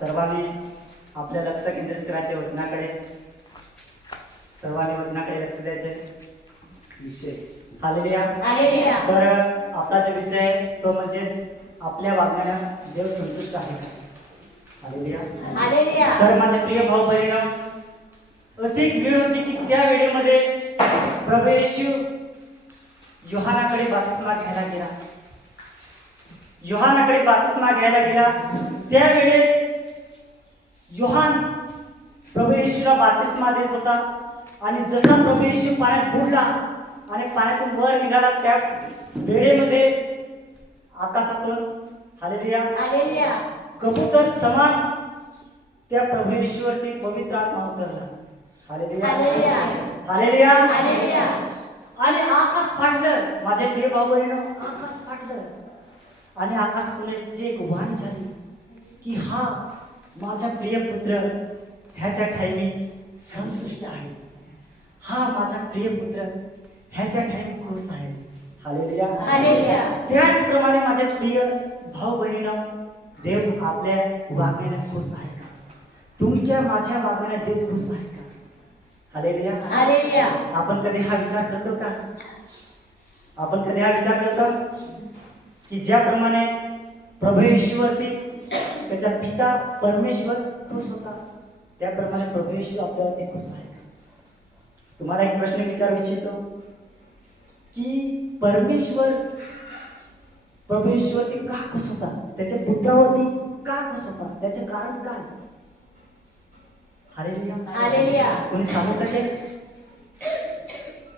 सर्वांनी आपलं लक्ष केंद्रित करायचे वचनाकडे. सर्वांनी वचनाकडे लक्ष द्यायचे. विषय. हालेलुया. हालेलुया. तर आपला जो विषय आहे तो म्हणजेच आपल्या वागण्यानं देव संतुष्ट आहे. हालेलुया. हालेलुया. तर माझे प्रिय भाऊ बहिण अशी एक वेळ होती की त्या वेळेमध्ये प्रभू येशू योहानाकडे बातिस्मा घ्यायला गेला. योहानाकडे बातिस्मा घ्यायला गेला. त्यावेळेस योहान प्रभू येशूला बातिस्मा देत होता. आणि जसा प्रभू येशू पाण्यात बुडला आणि पाण्यातून वर निघाला त्या वेळेमध्ये आकाशातून हालेलुया. कबूतर समान त्या प्रभू येशूवरती पवित्र आत्मा उतरला. हालेलुया. हालेलुया. आणि आकाश फाटलं माझे प्रिय बहिण आकाश फाटलं आणि आकाशातून अशी एक वाणी झाली. की हा माझा प्रिय पुत्र ह्याच्या ठाई संतुष्ट आहे. हा माझा प्रिय पुत्र ह्याच्या ठाई खुश आहे. त्याचप्रमाणे माझ्या प्रिय भाऊ बहिण देव आपल्या वागण्याने खुश आहे का? तुमच्या माझ्या वागण्याने देव खुश आहे का? Hallelujah hallelujah. आपण कधी हा विचार करतो का? आपण कधी हा विचार करतो? की ज्याप्रमाणे प्रभू येशूवरती त्याचा पिता परमेश्वर खुश होता. त्याप्रमाणे प्रभू येशू आपल्यावरती खुश आहे. तुम्हाला एक प्रश्न विचारू इच्छितो. की परमेश्वर प्रभू येशूवरती का खुश होता? त्याच्या पुत्रावरती का खुश होता? त्याचे कारण काय. कोणी सांगू शकेल?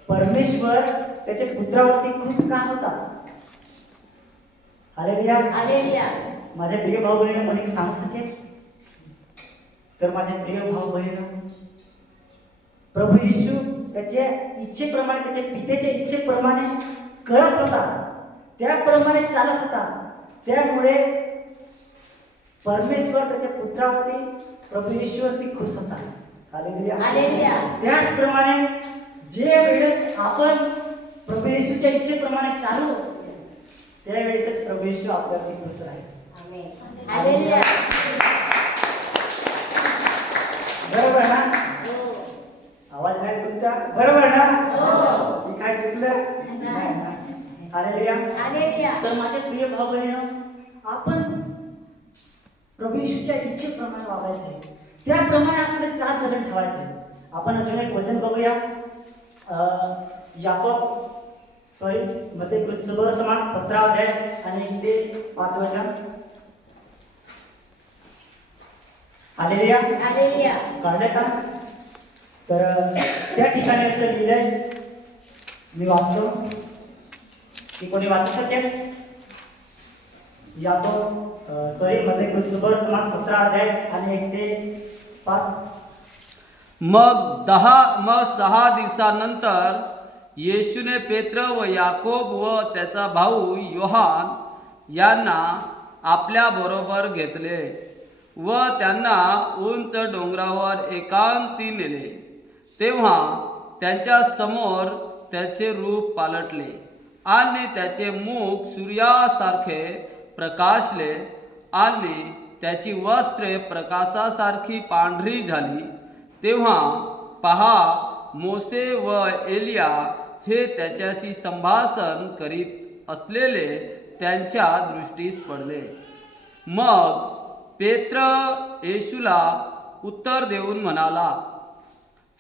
परमेश्वर त्याच्या पुत्रावरती खुश का होता? हालेलुया. हालेलुया. माझे प्रिय भाऊ बहिण कोणी सांगू शकेल तर माझे प्रिय भाऊ बहिण प्रभू येशू त्याच्या इच्छेप्रमाणे त्याच्या पितेच्या इच्छेप्रमाणे करत होता. त्याप्रमाणे चालत होता. त्यामुळे परमेश्वर त्याच्या पुत्रावरती प्रभू येशूवरती खुश होता. त्याचप्रमाणे जे वेळेस आपण प्रभू येशूच्या इच्छेप्रमाणे चालू त्यावेळेस प्रभू येशू आपल्यावरती खुश राहील. बरोबर ना? हो. आवाज नाही तुमचा? बरोबर ना? हो. मी काय चुकलं? नाही ना. तर माझे प्रिय भाऊ बहिण आपण प्रभू येशूच्या इच्छेप्रमाणे वागायचे. त्याप्रमाणे आपले चार चरण ठेवायचे. आपण अजून एक वचन बघूया. याकोब सॉरी मध्ये सुवर्तमान सतरा अध्याय आणि ते पाच वचन. काढलं का? तर त्या ठिकाणी असं लिहिलंय. मी वाचतो. की कोणी वाचू शकेल? याको सॉरी मध्ये सुवर्तमान सतरा अध्याय आणि एक ते पाच. मग दहा मग सहा दिवसानंतर येशूने पेत्र व याकोब व त्याचा भाऊ योहान यांना आपल्या बरोबर घेतले. व त्यांना उंच डोंगरावर एकांती नेले. तेव्हा त्यांच्यासमोर त्याचे रूप पालटले आणि त्याचे मुख सूर्यासारखे प्रकाशले आणि त्याची वस्त्रे प्रकाशासारखी पांढरी झाली. तेव्हा पहा मोसे व एलिया हे त्याच्याशी संभाषण करीत असलेले त्यांच्या दृष्टीस पडले. मग पेत्र येशूला उत्तर देऊन म्हणाला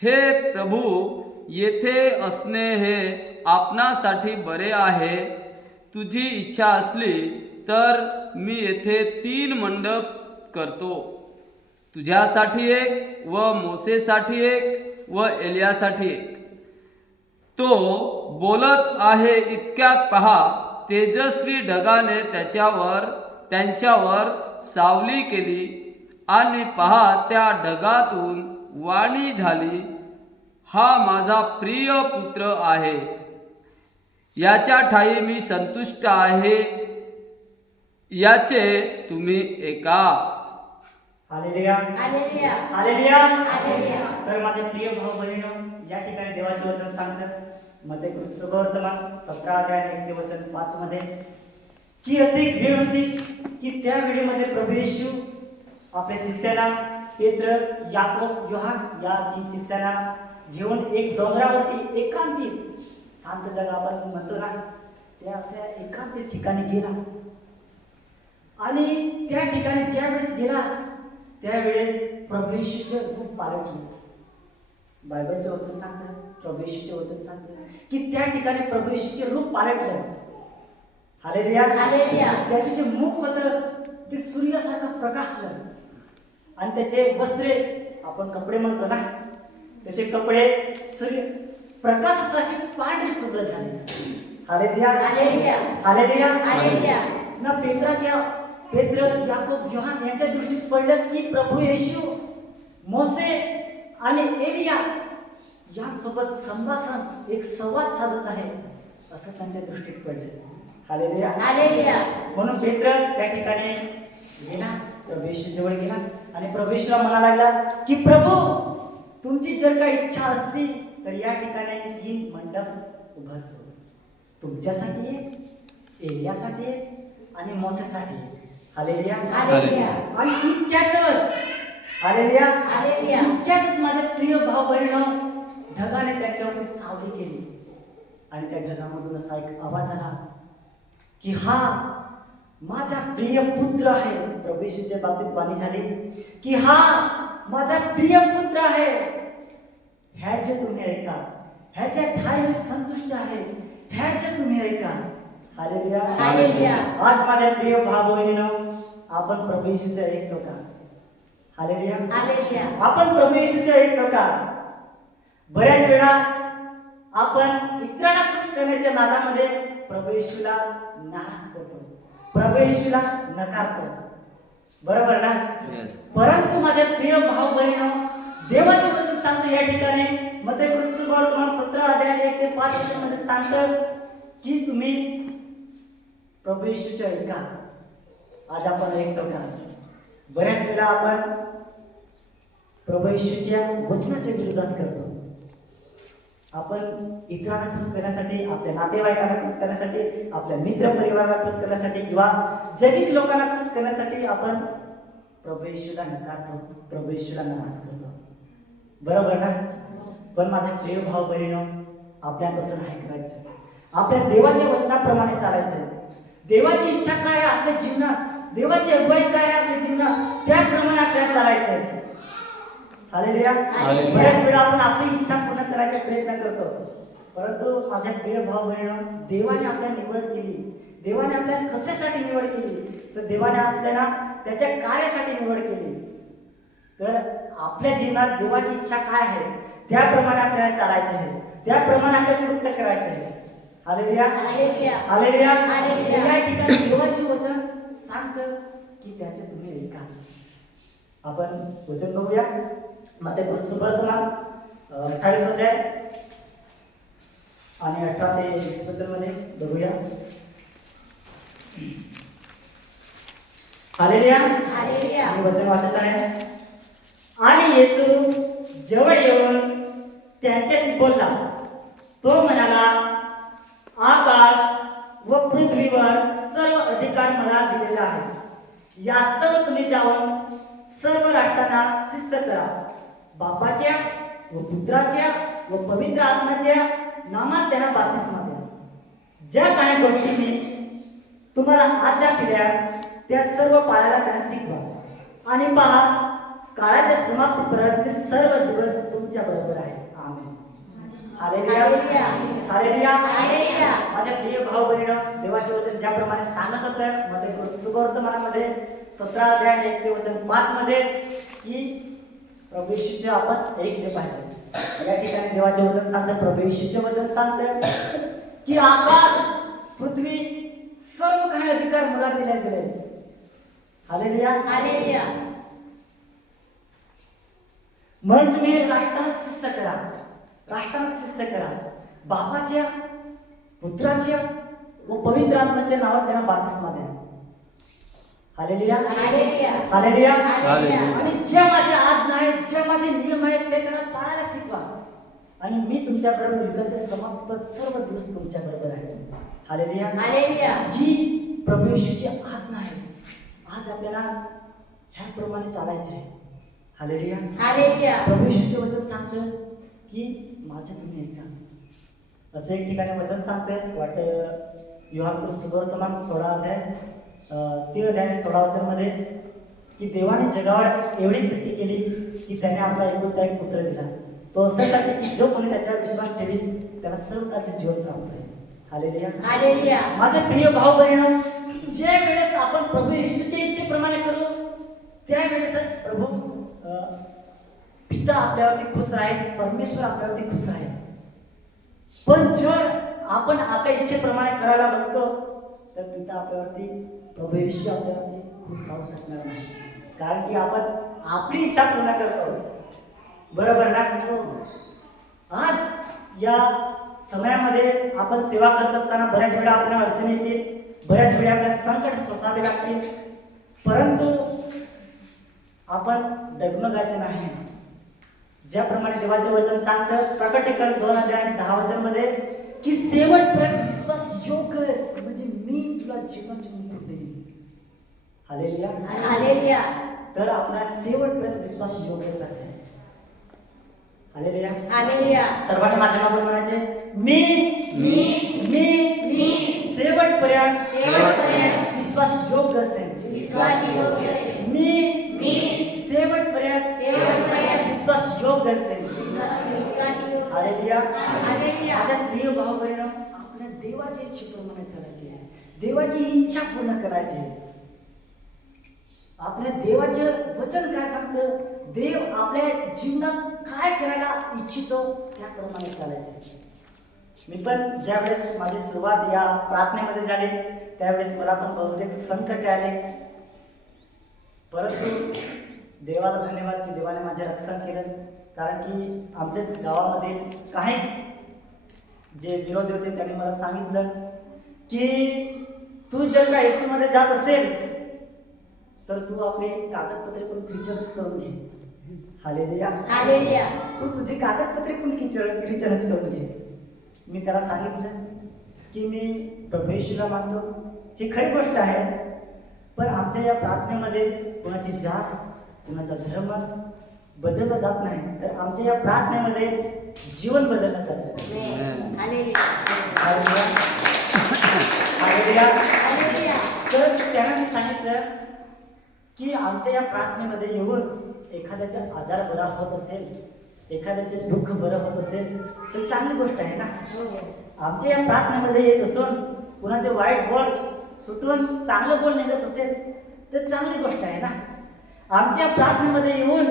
हे प्रभू येथे असणे हे आपणासाठी बरे आहे. तुझी इच्छा असली तर मी येथे तीन मंडप करतो. तुझ्यासाठी एक व मोसेसाठी एक व एलियासाठी एक. तो बोलत आहे इतक्यात पहा तेजस्वी ढगाने त्याच्यावर त्यांच्यावर सावली केली आणि पहा त्या ढगातून वाणी झाली हा माझा प्रिय पुत्र आहे. याच्या ठाई मी संतुष्ट आहे. याचे तुम्ही ऐका. हालेलुया. हालेलुया. हालेलुया. हालेलुया. तर माझे प्रिय भाऊ बहिण या ठिकाणी देवाचे वचन सांगतात. मध्ये सुवर्तमान सतरा अध्याय एक ते वचन पाच मध्ये की अशी एक वेळ होती की त्या वेळेमध्ये प्रभू येशू आपल्या शिष्याला पेत्र याकोब योहान या तीन शिष्याला घेऊन एक डोंगरावरती एकांतिक शांत जागा आपण म्हणतो ना त्या अशा एकांतिक ठिकाणी गेला. आणि त्या ठिकाणी ज्या वेळेस गेला त्यावेळेस प्रभू रूप पालटले बायबलचे वचन सांगतं प्रभेशीचे वचन सांगतं की त्या ठिकाणी प्रभू रूप पालटलं हालेलुया हालेलुया. त्याचे जे मुख होतं ते सूर्यासारखं प्रकाशलं आणि त्याचे वस्त्रे आपण कपडे म्हणतो ना त्याचे कपडे सूर्य प्रकाशासारखे पांढरे शुभ्र झाले हालेलुया हालेलुया. हालेलुया. ना पेत्राच्या पेत्र याकोब योहान यांच्या दृष्टीत पडलं की प्रभू येशू मोसे आणि एलिया यांसोबत संभाषण एक संवाद साधत आहे असं त्यांच्या दृष्टीत पडलं हालेलुया हालेलुया. म्हणून पेत्र त्या ठिकाणी गेला प्रभेश जवळ गेला आणि प्रभेशला म्हणा लागला की प्रभू तुमची जर काही इच्छा असती तर या ठिकाणी मी तीन मंडप उभारतो तुमच्यासाठी एक एक आणि मोसेसाठी हालेलुया हालेलुया. आणि इतक्यातच हालेलुया हालेलुया. इतक्यातच माझे प्रिय भाऊ बहिण ढगाने त्यांच्यावरती सावली केली आणि त्या ढगामधून असा एक आवाज आला की हा माझा प्रिय पुत्र आहे. प्रभूशीच्या बाबतीत वाणी झाली. की हा माझा प्रिय पुत्र आहे. ह्याचे तुम्ही ऐका. ह्याच्या ठाई मी संतुष्ट आहे. ह्याचे तुम्ही ऐका. हालेलुया. आज माझ्या प्रिय भाव बहिणीनं आपण प्रभू येशूचं ऐकतो का हालेलुया. आपण प्रभू येशूचं ऐकतो का बऱ्याच वेळा आपण इतरांना खुश करण्याच्या नादामध्ये प्रभू येशूला नाराज करतो. प्रभू येशूला नकारतो बरोबर ना. परंतु माझ्या प्रिय भाऊ बहिण देवाचे वचन सांगतो या ठिकाणी मध्ये सुरुवात तुम्हाला सतरा अध्याय एक ते पाच मध्ये सांगतं की तुम्ही प्रभू ऐका आज आपण ऐकतो का बऱ्याच वेळा आपण प्रभू येशूच्या वचनाच्या विरोधात करतो. आपण इतरांना खुश करण्यासाठी आपल्या नातेवाईकांना खुश करण्यासाठी आपल्या मित्र परिवाराला खुश करण्यासाठी किंवा जगित लोकांना खुश करण्यासाठी आपण प्रभू नकारतो प्रभू नाराज करतो. बरोबर ना? पण माझे प्रिय भाव परिणाम आपल्या तसं नाही करायचं आपल्या देवाच्या वचनाप्रमाणे चालायचं. देवाची इच्छा काय आहे आपल्या जीवनात? देवाची अगुवाई काय आहे आपल्या जीवनात? त्याप्रमाणे आपल्याला चालायचं. हालेलुया. बऱ्याच वेळा आपण आपली इच्छा पूर्ण करायचा प्रयत्न करतो. परंतु माझ्या प्रिय भाऊ बहिणीनो देवाने आपल्याला निवड केली. देवाने आपल्याला कशासाठी निवड केली. तर देवाने आपल्याला त्याच्या कार्यासाठी निवड केली. तर आपल्या जीवनात देवाची इच्छा काय आहे? त्याप्रमाणे आपल्याला चालायचं आहे. त्याप्रमाणे आपल्याला कृत्य करायचं आहे. Hallelujah hallelujah. या ठिकाणी देवाचे वचन सांगतं की त्याचे तुम्ही ऐका. आपण वचन बघूया. मग ते सुवर्तमान अठ्ठावीस अध्याय आणि अठरा ते वीसमध्ये बघूया. हालेलुया. हालेलुया. मी वचन वाचत आहे. आणि येसू जवळ येऊन त्यांच्याशी बोलला तो म्हणाला आकाश व पृथ्वीवर सर्व अधिकार मला दिलेला आहे. यास्तव तुम्ही जाऊन सर्व राष्ट्रांना शिष्य करा. बापाच्या व पुत्राच्या व पवित्र आत्म्याच्या नामात त्यांना बाप्तिस्मा द्या ज्या काही गोष्टी मी तुम्हाला आज्ञा पिल्या त्या सर्व पाळायला त्यांना शिकवा. आणि पहा काळाच्या समाप्तीपर्यंत मी सर्व दिवस तुमच्या बरोबर आहे. हालेलुया. माझ्या प्रिय भाऊ बहिण देवाचे वचन ज्याप्रमाणे सांगत होतं मध्ये सुवर्तमानामध्ये सतरा अध्याय एक ते वचन. पाच मध्ये की प्रभू येशूचे आपण ऐकले पाहिजे. या ठिकाणी देवाचे वचन सांगतं. प्रभू येशूचे वचन सांगतं की आकाश पृथ्वी सर्व काही अधिकार मला दिले गेले. Hallelujah hallelujah. म्हणून तुम्ही राष्ट्राला शिष्य करा. राष्ट्राला शिष्य करा. बापाच्या पुत्राच्या व पवित्र आत्म्याच्या नावात त्यांना बाप्तिस्मा द्या. हालेलुया. हालेलुया. आणि ज्या माझ्या आज्ञा आहेत ज्या माझे नियम आहेत ते त्यांना पाळायला शिकवा. आणि मी तुमच्या बरोबर युद्धाच्या समाप्त सर्व दिवस तुमच्या बरोबर आहे. हालेलुया. ही प्रभू येशूची आज्ञा आहे. आज आपल्याला ह्याप्रमाणे चालायचे हालेलुया. हालेलुया. प्रभू येशूचे वचन सांगतं की माझे तुम्ही ऐका. असं एक ठिकाणी वचन सांगतं वाट युहान सुवर्तमान सोळा अध्याय अं, तीन आणि सोळा वचनमध्ये की देवाने जगावर एवढी प्रीती केली की त्याने आपला एकुलता एक पुत्र दिला. तो अशासाठी की जो कोणी त्याच्यावर विश्वास ठेवी त्याला सर्व काळचे जीवन प्राप्त आहे हालेलुया हालेलुया माझे प्रिय भाऊ बहिण ज्या वेळेस आपण प्रभू येशूच्या इच्छेप्रमाणे करू त्यावेळेसच प्रभू पिता आपल्यावरती खुश राहील परमेश्वर आपल्यावरती खुश राहील. पण जर आपण आपल्या इच्छेप्रमाणे करायला बघतो तर पिता आपल्यावरती भविष्य आपल्याला आपल्यावरती खुश राहू शकणार नाही. कारण की आपण आपली इच्छा पूर्ण करतो. बरोबर ना? आज या समयामध्ये आपण सेवा करत असताना बऱ्याच वेळा आपल्याला अडचणी येतील बऱ्याच वेळा आपल्याला संकट सोसावे लागतील परंतु आपण डगमगायचे नाही. ज्याप्रमाणे देवाचे वचन सांगतं प्रकटीकरण दोन हजार आणि दहा वचनमध्ये की शेवटपर्यंत विश्वास योग्य म्हणजे तुला जीवनाची मुकुट देईन हालेलुया. हालेलुया. तर आपला शेवटपर्यंत विश्वास योग्य आहे. हालेलुया. हालेलुया. सर्वांनी माझ्या मागून म्हणायचे मी मी मी मी. शेवटपर्यंत शेवटपर्यंत. विश्वास योग्य असेल. विश्वासयोग्य असेल. मी मी. शेवटपर्यंत शेवटपर्यंत. विश्वास योग्य असेल. हालेलुया. हालेलुया. माझ्या प्रिय भाऊ बहिण आपल्या देवाच्या इच्छेप्रमाणे चालायचे आहे. देवाची इच्छा पूर्ण करायची. आपल्या देवाचे वचन काय सांगतं? देव आपल्या जीवनात काय करायला इच्छितो त्याप्रमाणे चालायचे. मी पण ज्यावेळेस माझी सुरुवात या प्रार्थनेमध्ये झाली त्यावेळेस मला पण बहुतेक संकट आले. परंतु देवाला धन्यवाद की देवाने माझे रक्षण केलं. कारण की आमच्याच गावामध्ये काही जे विरोधी होते त्यांनी मला सांगितलं की तू जर का येसूमध्ये जात असेल तर तू आपले कागदपत्रे पण रिचार्ज करून घे. हालेलुया. हालेलुया. तू तुझे कागदपत्रे पण रिचार्ज करून घे. मी त्याला सांगितलं की मी प्रभेशला मानतो. ही खरी गोष्ट आहे पण आमच्या या प्रार्थनेमध्ये कुणाची जात कुणाचा धर्म बदलला जात नाही. तर आमच्या या प्रार्थनेमध्ये जीवन बदललं जातं हालेलुया हालेलुया. हालेलुया. हालेलुया तर त्यांना मी सांगितलं की आमच्या या प्रार्थनेमध्ये येऊन एखाद्याचा आजार बरा होत असेल एखाद्याचे दुःख बरं होत असेल तर चांगली गोष्ट आहे ना? आमच्या या प्रार्थनेमध्ये येत असून कुणाचे वाईट बोल सुटून चांगलं बोल निघत असेल तर चांगली गोष्ट आहे ना? आमच्या प्रार्थनेमध्ये येऊन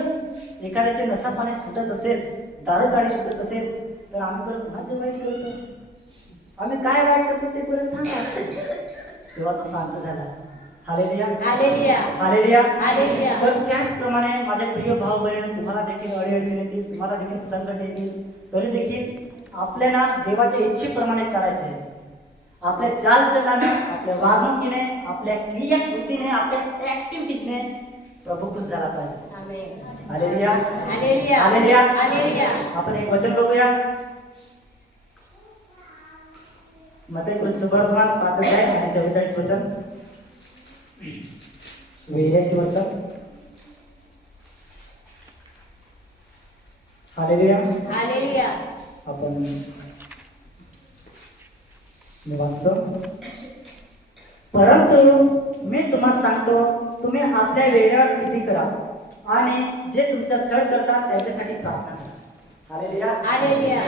एखाद्याचे नसा पाणी सुटत असेल दारू गाडी सुटत असेल तर आम्ही बरं कुणाचं वाईट करतो? आम्ही काय वाईट करतो ते बरं सांगा. तेव्हा तो शांत झाला. तर त्याचप्रमाणे माझ्या प्रिय भाऊ बहिणी तुम्हाला देखील अडीअडचणी येतील तुम्हाला देखील संकट येतील तरी देखील आपल्याला देवाच्या इच्छेप्रमाणे चालायचे आहे आपल्या चालचलनाने आपल्या वागणुकीने आपल्या क्रियाकृतीने आपल्या ऍक्टिव्हिटीजने प्रभू खुश झाला पाहिजे. हालेलुया. हालेलुया. आपण एक वचन बघूया. मध्ये सुवर्तमान पाच आहे आणि चव्वेचाळीस वचन. वेऱ्याशी वचन हालेलुया। हालेलुया। आपण मी वाचतो. परंतु मी तुम्हाला सांगतो तुम्ही आपल्या वेळेवर किती करा आणि जे तुमचा छळ करतात त्याच्यासाठी प्रार्थना करा. हालेलुया. हालेलुया.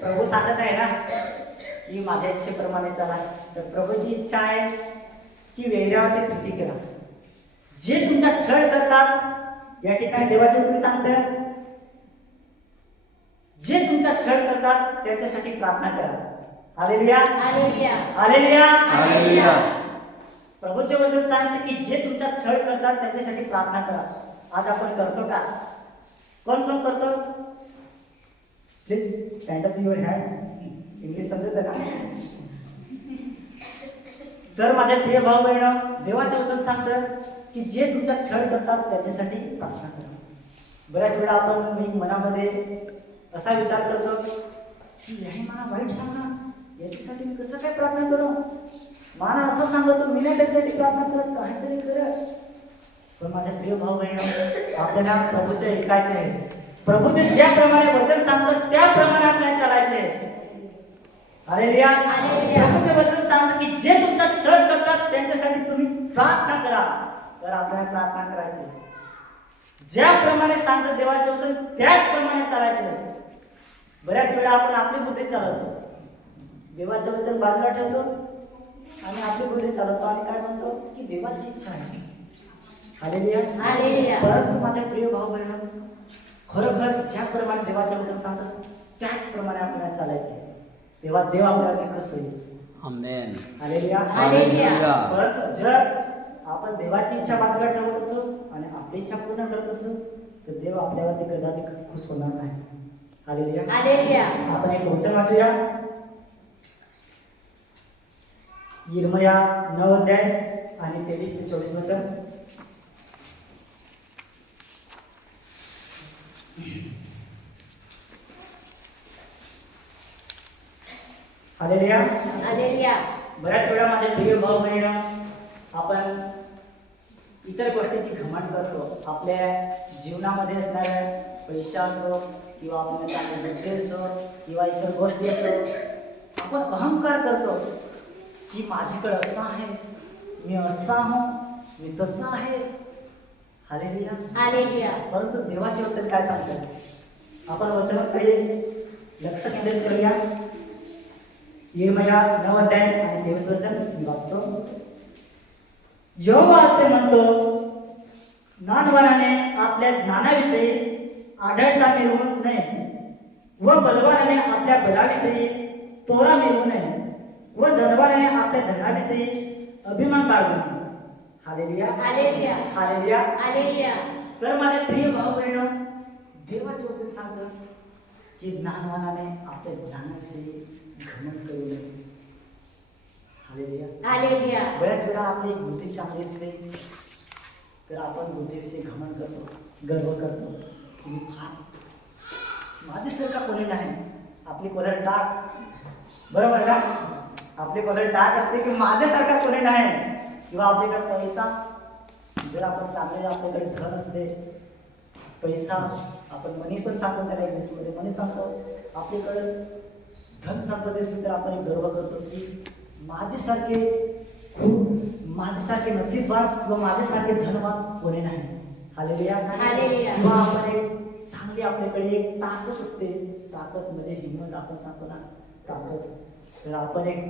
प्रभू सांगत आहे ना की माझ्या इच्छेप्रमाणे चला. तर प्रभूची इच्छा आहे की वेऱ्यावरती कृती करा. जे तुमचा छळ करतात या ठिकाणी देवाचे वचन सांगतं जे तुमचा छळ करतात त्याच्यासाठी प्रार्थना करा. Hallelujah hallelujah hallelujah hallelujah. प्रभूचे वचन सांगते की जे तुमचा छळ करतात त्याच्यासाठी प्रार्थना करा. आज आपण करतो का? कोण कोण करतो? Please stand up your hand English समजत का? तर माझ्या प्रिय भाऊ बहिण देवाचे वचन सांगतं की जे तुमचा छळ करतात त्याच्यासाठी प्रार्थना करा. बऱ्याच वेळा आपण मी मनामध्ये असा विचार करतो की हे मला वाईट सांगणार याच्यासाठी मी कसं काय प्रार्थना करू? मला असं सांगतो मी नाही त्याच्यासाठी प्रार्थना करत काहीतरी कर. पण माझे प्रिय भाऊ बहिण आपल्याला प्रभूचे ऐकायचे. आहे प्रभूचे ज्याप्रमाणे वचन सांगतात त्याप्रमाणे आपल्याला चालायचे. Hallelujah hallelujah. प्रभूचे वचन सांगतात की जे तुमचा छळ करतात त्यांच्यासाठी तुम्ही प्रार्थना करा. तर आपल्याला प्रार्थना करायची. ज्याप्रमाणे सांगतात देवाचे वचन त्याचप्रमाणे चालायचं. बऱ्याच वेळा आपण आपली बुद्धी चालवतो. देवाचे वचन बाजूला ठेवतो आणि आपली बुद्धी चालवतो. आणि काय म्हणतो? की देवाची इच्छा आहे. परंतु माझे प्रिय भाऊ बहिण खरोखर ज्याप्रमाणे देवाचे वचन सांगतात त्याचप्रमाणे आपल्याला चालायचं आहे. तेव्हा देव आपल्याला विकस होईल. आमेन हालेलुया हालेलुया. परंतु जर आपण देवाची इच्छा बाजूला ठेवत असू आणि आपली इच्छा पूर्ण करत असू तर देव आपल्यावरती कदापि खुश होणार नाही. हालेलुया हालेलुया. आपण एक वचन वाचूया. इर्मया नऊ अध्याय आणि तेवीस ते चोवीस वचन. हालेलुया हालेलुया. बऱ्याच वेळा माझे प्रिय भाऊ बहीण आपण इतर गोष्टीची घमंड करतो. आपल्या जीवनामध्ये असणाऱ्या पैसा असो किंवा आपल्या बुद्धी असो किंवा इतर गोष्टी असो आपण अहंकार करतो की माझ्याकडे असं आहे मी असा हो मी तसा आहे. हालेलुया हालेलुया. परंतु देवाचे वचन काय सांगतात? आपण वचनाकडे लक्ष केंद्रित करूया. येरमया नव अध्याय आणि तेवीस वचन मी वाचतो यहोवा असे म्हणतो नानवाराने आपल्या ज्ञानाविषयी आढळता मिळवू नये व बलवानाने आपल्या बलाविषयी तोरा मिळवू नये व धनवानाने आपल्या धनाविषयी अभिमान बाळगू नये हालेलुया हालेलुया. Hallelujah hallelujah. तर माझे प्रिय भाऊ बहिण देवाचे वचन सांगतं की ज्ञानवानाने आपल्या ज्ञानाविषयी घमंड करू नये. हालेलुया. बऱ्याच वेळा आपली बुद्धी चांगली असते तर आपण बुद्धीविषयी घमंड करतो गर्व करतो. की मी फार माझ्यासारखा कोणी नाही. आपली पदर टाक बरोबर का आपली पदर टाक असते की माझ्यासारखा कोणी नाही. किंवा आपल्याकडे पैसा जर आपण चांगले आपल्याकडे धन असते पैसा आपण मनी पण सांगतो त्याला इंग्लिशमध्ये मनी सांगतो. आपल्याकडे धन असली तर आपण एक गर्व करतो की माझ्यासारखे खूप माझ्यासारखे नसीबवान किंवा माझ्यासारखे धनवान कोणी नाही. हालेलुया. किंवा आपण एक चांगली आपल्याकडे एक ताकद असते. ताकद म्हणजे हिंमत आपण सांगतो ना ताकद. तर आपण एक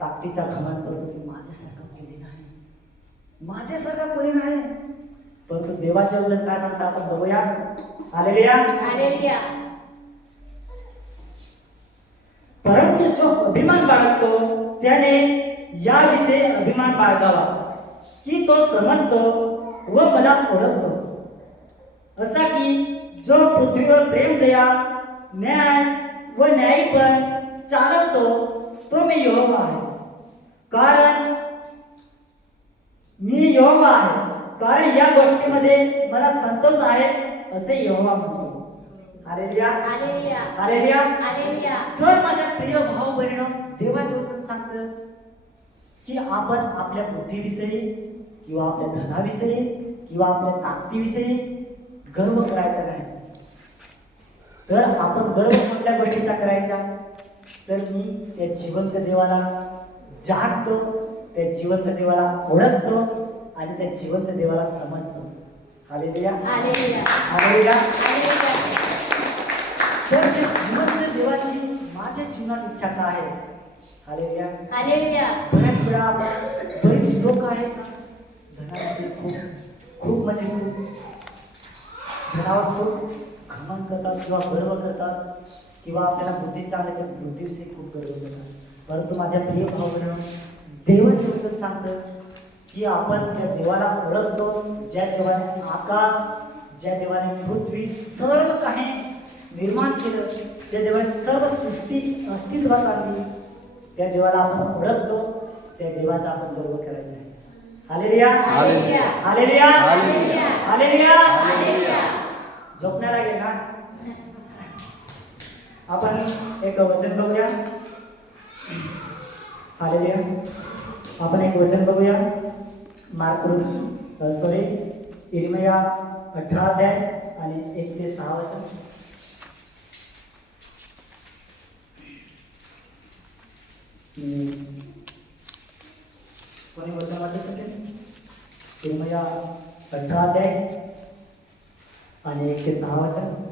ताकदीचा घमान करतो की माझ्यासारखा कोणी नाही. माझ्यासारखा कोणी नाही. परंतु देवाचे वचन काय सांगता आपण बघूया? हालेलुया. हालेलुया. परंतु जो अभिमान बाळगतो, त्याने याविषयी अभिमान बाळगावा, की तो समजतो व मला ओळखतो. असा की जो पृथ्वीवर प्रेम, दया, न्याय व न्यायीपण चालवतो तो मी योगा आहे. कारण मी योगा आहे. कारण या गोष्टीमध्ये मला संतोष आहे, असे यहोवा म्हणतो. हालेलुया हालेलुया. Hallelujah hallelujah. तर माझ्या प्रिय भाऊ बहिण देवाचे वचन सांगतं की आपण आपल्या बुद्धीविषयी किंवा आपल्या धनाविषयी किंवा आपल्या ताकदीविषयी गर्व करायचा नाही तर आपण गर्व कुठल्या गोष्टीचा करायचा तर मी त्या जिवंत देवाला जाणतो त्या जिवंत देवाला ओळखतो आणि त्या जिवंत देवाला समजतो हालेलुया हालेलुया. हालेलुया. तर त्या जिवंत देवाची माझ्या जीवनात इच्छा काय आहे. हालेलुया. हालेलुया. बऱ्याच वेळा आपण बरीच लोक आहेत. ना धनाविषयी खूप खूप म्हणजे खूप धनावर खूप घमन करतात किंवा गर्व करतात किंवा आपल्याला बुद्धी चांगली तर बुद्धीविषयी खूप गर्व करतात. परंतु माझ्या प्रिय भावना देवाचे वचन सांगतं की आपण त्या देवाला ओळखतो ज्या देवाने आकाश ज्या देवाने पृथ्वी सर्व काही निर्माण केलं. ज्या देवाने सर्व सृष्टी अस्तित्वात आणली त्या देवाला आपण ओळखतो. त्या देवाचा आपण गर्व करायचा आहे. Hallelujah. Hallelujah. Hallelujah. Hallelujah. Hallelujah. हालेलुया. झोपण्याला गे ना? आपण एक वचन बघूया. हालेलुया. आपण एक वचन बघूया. मार्क सॉरी इरमया अठरा अध्याय आणि एक ते सहा वचन. कोणी वचन वाटू शकेल? इरमया अठरा अध्याय आणि एकशे सहा वचन?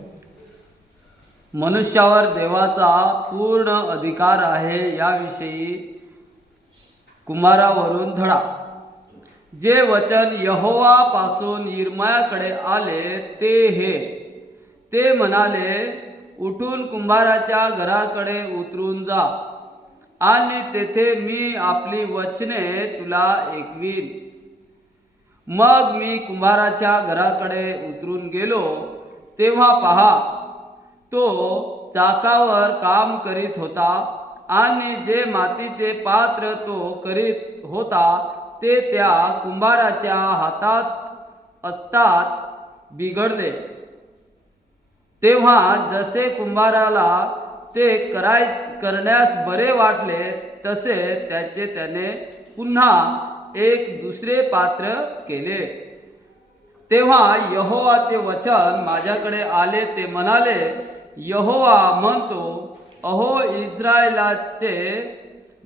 मनुष्यावर देवाचा पूर्ण अधिकार आहे याविषयी कुमारावरून धडा. जे वचन यहोवापासून निर्मयाकडे आले ते हे. ते म्हणाले उठून कुंभाराच्या घराकडे उतरून जा. आणि तेथे मी आपली वचने तुला ऐकवीन. मग मी कुंभाराच्या घराकडे उतरून गेलो. तेव्हा पहा तो चाकावर काम करीत होता आणि जे मातीचे पात्र तो करीत होता ते त्या कुंभाराच्या हातात असताच बिघडले. तेव्हा जसे कुंभाराला ते कराय करण्यास बरे वाटले तसे त्याचे त्याने पुन्हा एक दुसरे पात्र केले. तेव्हा यहोवाचे वचन माझ्याकडे आले ते म्हणाले यहोवा म्हणतो अहो इस्रायलाचे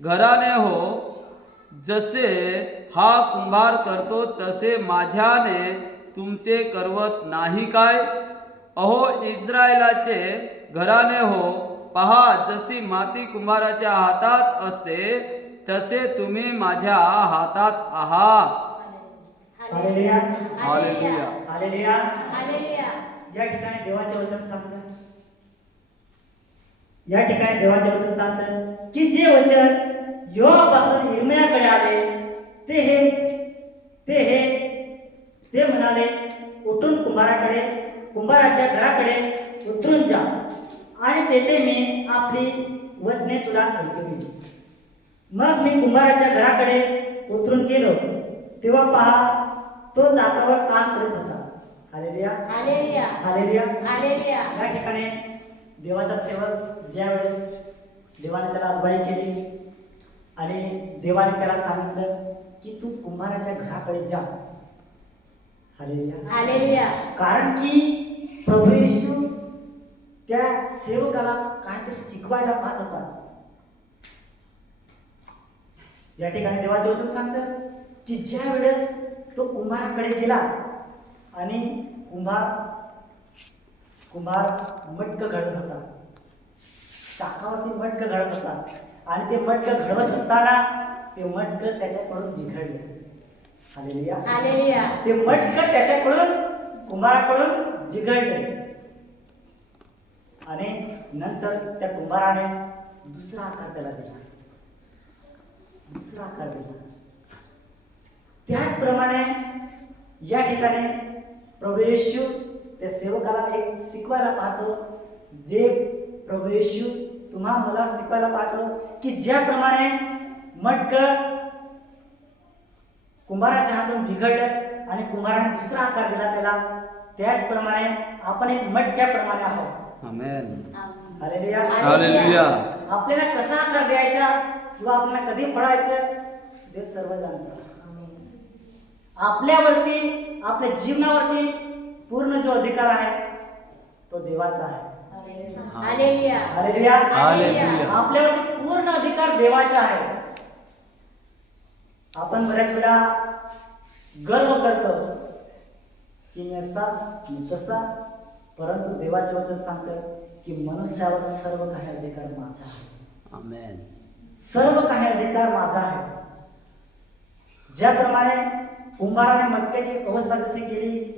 घराने हो जसे हा कुंभार करतो तसे माझ्याने तुमचे करवत नाही काय? अहो इस्रायलाचे घराने हो पहा जशी माती कुंभाराच्या हातात असते तसे तुम्ही माझ्या हातात आहात हालेलुया. हालेलुया. हालेलुया. हालेलुया. या ठिकाणी देवाचे वचन सांगतं या ठिकाणी देवाचे वचन सांगतं की जे वचन योपासून इरमयाकडे आले ते हे ते हे ते म्हणाले उठून कुंभाराकडे कुंभाराच्या घराकडे उतरून जा. आणि तेथे मी आपली वचने तुला ऐकवी मग मी कुंभाराच्या घराकडे उतरून गेलो. तेव्हा पहा तो चाकावर काम करत होता. हालेलुया. हालेलुया. हालेलुया. हालेलुया. या ठिकाणी देवाचा सेवक ज्या वेळेस देवाने त्याला अगुवाई केली आणि देवाने त्याला सांगितलं की तू कुंभाराच्या घराकडे जा. हालेलुया. हालेलुया. कारण की प्रभू येशू त्या सेवकाला काहीतरी शिकवायला पाहत होता. या ठिकाणी देवाचे वचन सांगतं की ज्या वेळेस तो कुंभाराकडे गेला आणि कुंभार कुंभार मटक घडत होता. चाकावरती मटक घडत होता. आणि ते मटक घडवत असताना ते मटक त्याच्याकडून बिघडले. हालेलुया. ते मटक त्याच्याकडून कुंभाराकडून बिघडले. आणि नंतर त्या कुंभाराने दुसरा आकार त्याला दिला. दुसरा आकार दिला. त्याचप्रमाणे या ठिकाणी प्रभेशू त्या सेवकाला एक शिकवायला पाहतो. देव प्रभेशू तुम्हा मला शिकवायला पाहतो की ज्याप्रमाणे मटक कुंभाराच्या हातून बिघडलं आणि कुंभाराने दुसरा आकार दिला त्याला त्याचप्रमाणे आपण एक मटक्याप्रमाणे आहोत. आमेन हालेलुया हालेलुया आपल्याला कसा आकार द्यायचा किंवा आपल्याला कधी फळायचं देव सर्व जाणतो आपल्यावरती आपल्या जीवनावरती पूर्ण जो अधिकार आहे तो देवाचा आहे. हालेलुया हालेलुया हालेलुया. आपल्यावरती पूर्ण अधिकार देवाचा आहे. आपण बऱ्याच वेळा गर्व करतो की मी असा मी तसा परंतु देवाचे वचन सांगतं की मनुष्यावर सर्व काही अधिकार माझा आहे. आमेन सर्व काही अधिकार माझा आहे. ज्याप्रमाणे कुंभाराने मटक्याची अवस्था जशी केली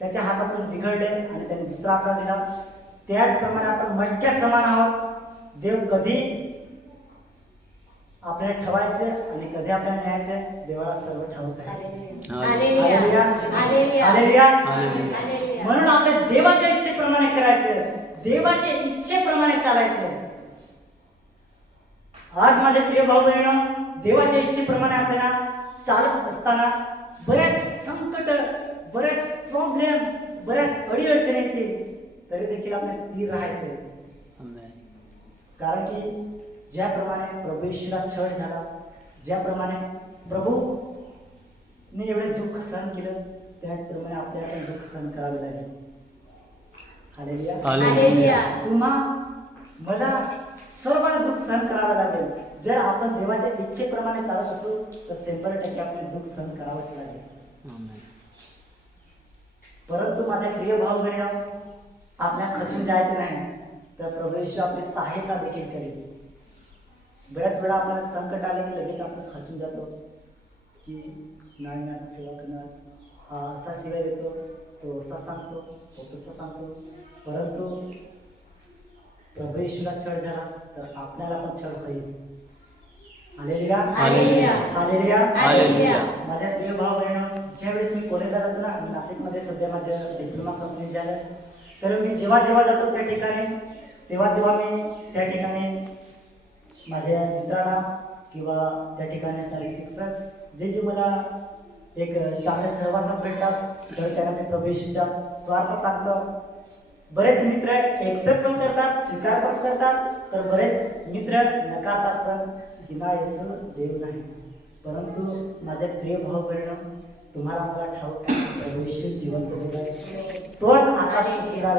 त्याच्या हातातून बिघडले आणि त्याने दुसरा आकार दिला त्याचप्रमाणे आपण मटक्या समान आहोत. देव कधी आपल्याला ठेवायचं आणि कधी आपल्याला न्यायचं देवाला सर्व ठाऊक आहे. म्हणून आपल्या देवाच्या इच्छेप्रमाणे करायचं. देवाच्या इच्छेप्रमाणे चालायचं. आज माझे प्रिय भाऊ बहिण देवाच्या इच्छेप्रमाणे आपल्याला चालत असताना बऱ्याच संकट बऱ्याच प्रॉब्लेम बऱ्याच अडीअडचणी येतील. तरी देखील आपल्याला स्थिर राहायचं. कारण की ज्याप्रमाणे प्रभू येशूला छळ झाला ज्याप्रमाणे प्रभूने एवढे दुःख सहन केलं त्याचप्रमाणे आपल्याला पण दुःख सहन करावे लागेल. हालेलुया. तुम्हा मला सर्वांना दुःख सहन करावं लागेल. जर आपण देवाच्या इच्छेप्रमाणे चालत असू तर शंभर टक्के आपल्याला दुःख सहन करावंच लागेल. परंतु माझे प्रिय भाऊ बहिण आपल्या खचून जायचं नाही. तर प्रभू येशू आपली सहायता देखील करेल. बऱ्याच वेळा आपल्याला संकट आले की लगेच आपण खचून जातो. की नाही सेवा करणार. असा सेवा देतो तो असा सांगतो तो तसा सांगतो परंतु प्रभू येशूला छळ झाला तर आपल्याला पण आलेलिया हालेलुया. माझ्या प्रिय भाऊ बहिण ज्यावेळेस मी कॉलेजला जातो ना नाशिकमध्ये सध्या माझं डिप्लोमा कंप्लीट झालं. तर मी जेव्हा जेव्हा जातो त्या ठिकाणी तेव्हा तेव्हा मी त्या ठिकाणी माझ्या मित्रांना किंवा त्या ठिकाणी असणारे शिक्षक जे जे मला एक चांगल्या सहवासात भेटतात. तर त्यांना येशूचा स्वार्थ सांगतो बरेच मित्र एक्सेप्ट पण करतात स्वीकार पण करतात. तर बरेच मित्र नकारतात पण. की ना येसू देव नाही. परंतु माझ्या प्रिय भाऊ बहिण तुम्हाला मला ठाऊक जिवंत देव आहे. तोच आकाश पृथ्वीला